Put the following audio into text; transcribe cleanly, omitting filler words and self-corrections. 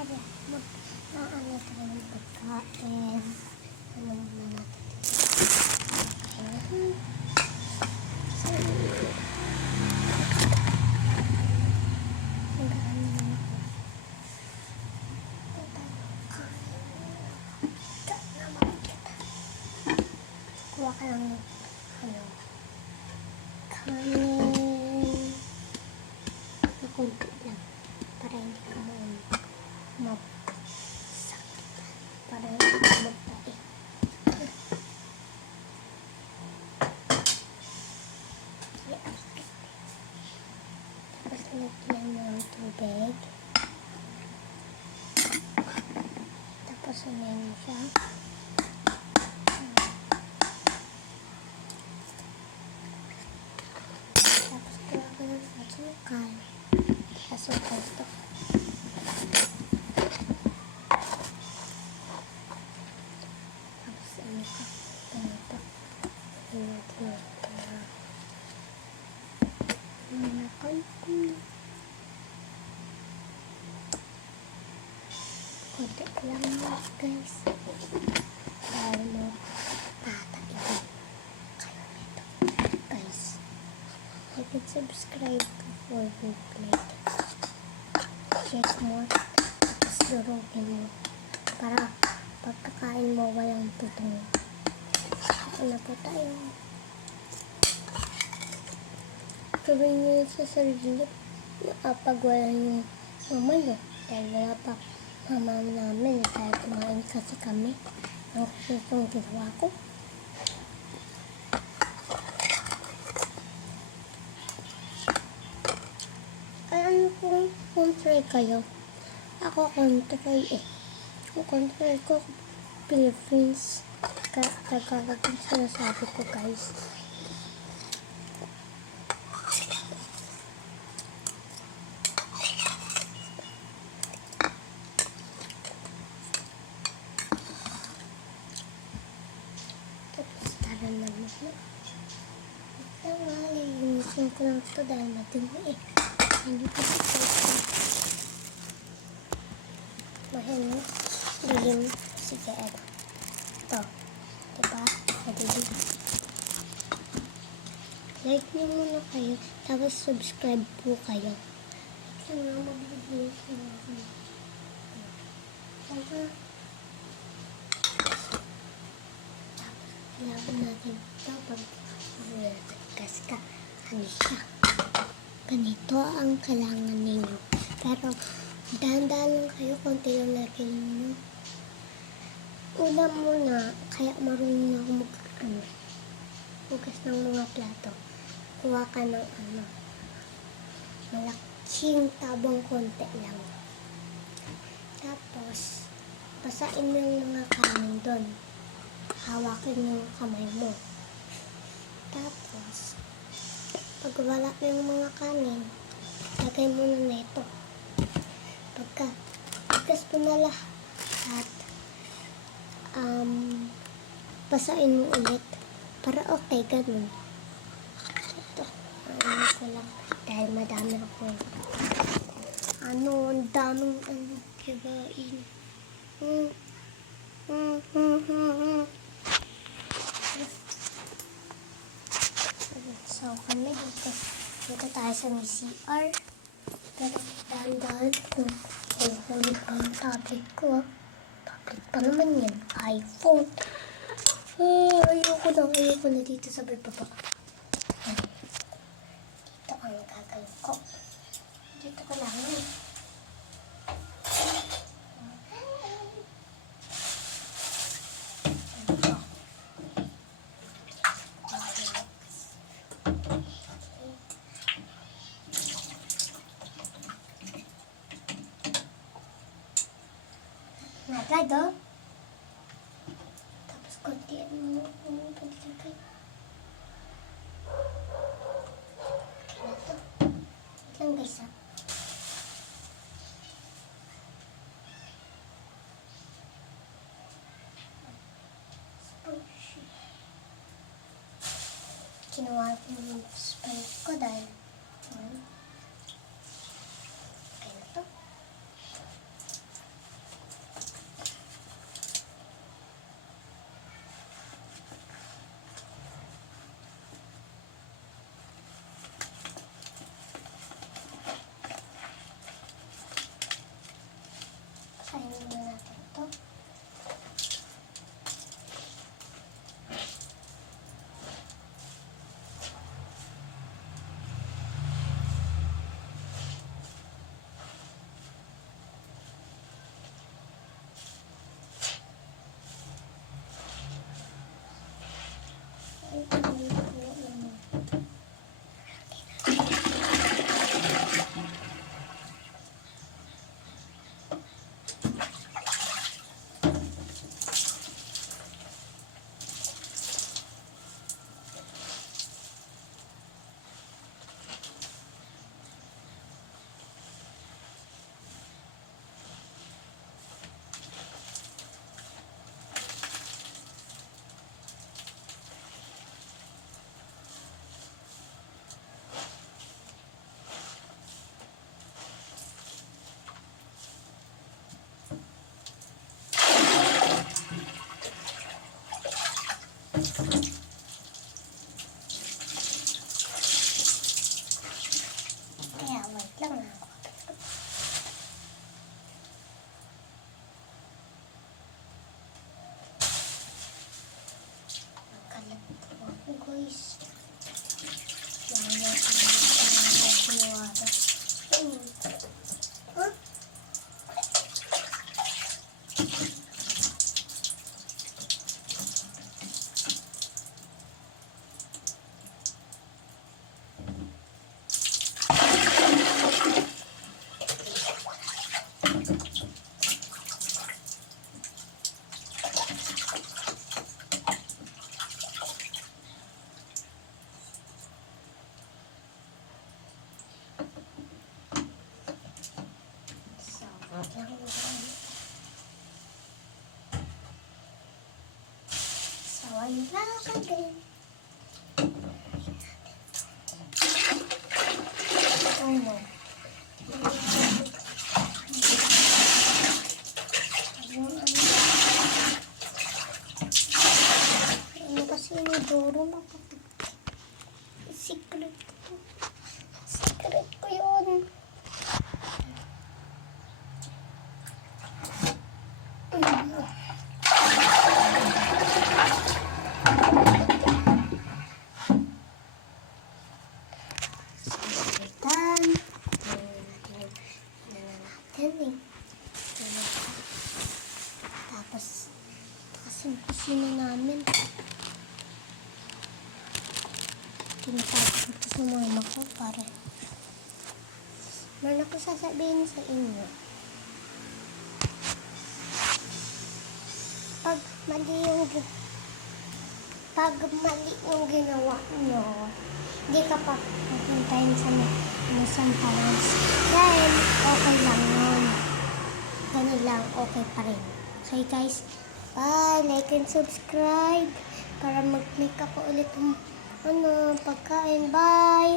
Kaya, mag-aano tayo ng pagkain. Ano muna natin. Okay. So, mag-aano na ako. Kuha ka lang ng kanin na kunti lang para hindi ka mapasakit, para hindi ka magtae. Tapos lagyan mo ng tubig, tapos unayin mo siya. Tapos kuha ka ng asukal. Asukal ito. Tapos ano ka? Ganito. Konti lang mo guys. Dahil mo tataigin kayo nito. Guys, you can subscribe before we play. Check mo. Tapos durugin mo. Para pagkakain mo walang tutong. Ano po tayo? Sabihin nyo sa sarili pag wala yung mama nyo. Dahil wala pa mama namin. Kaya kumain kasi kami. Ang itong ginawa ko. Ay, ano kung try kayo? Ako try eh. Kung try ko Philippines. Tagalog yung sinasabi ko guys. Tapos tara naman na. Linisin ko lang ito dahil madumi eh. Hindi ko ito. Mahinis. Dilim. Sige, ito. Ito. Diba? Madilim. Like nyo muna kayo. Tapos subscribe po kayo. Like nyo nga mabilis na ako. Tapos kailangan natin ito pag gas ka. Ano siya? Ganito ang kailangan ninyo. Pero dahan-dahan lang kayo. Konti lang lagyan ninyo. Una muna, kaya marunong ako hugas ng mga plato. Kuha ka ng malaking tabang konti lang. Tapos, basain mo yung mga kanin doon. Hawakin yung kamay mo. Tapos, pag wala yung mga kanin, lagay mo na nito. Pagka, hugas mo na lahat, basain mo ulit. Para okay, ganun. Ito, ano ko lang. Dahil madami ako. Ang daming kibain. So, kami dito tayo sa may CR. Pero, dahan-dahan kung huli pa ang tablet ko. Tablet pa naman yan. iPhone. Ayoko na dito sa baba. Dito ang gagawin ko. Dito ko lang yun. Nagado. Tapos kontian mo pagkakay. Okay na to. Wait lang guys ha. Kinuha ko yung spray ko dahil okay na to. Saway na kagay. Oh no. Ano kasi inidoro na pa? Secret ko. Secret ko yun. Salitan. Natin eh. Tapos, ito kasi yung kusina namin. Tinatapos ito sa mama ko para meron ako sasabihin sa inyo. Pag mali yung ginawa nyo, hindi ka pa pupuntahin sa San Palas. Dahil okay lang yun. Ganun lang, okay pa rin. Okay guys, bye! Like and subscribe para mag-make ako ulit ng pagkain. Bye!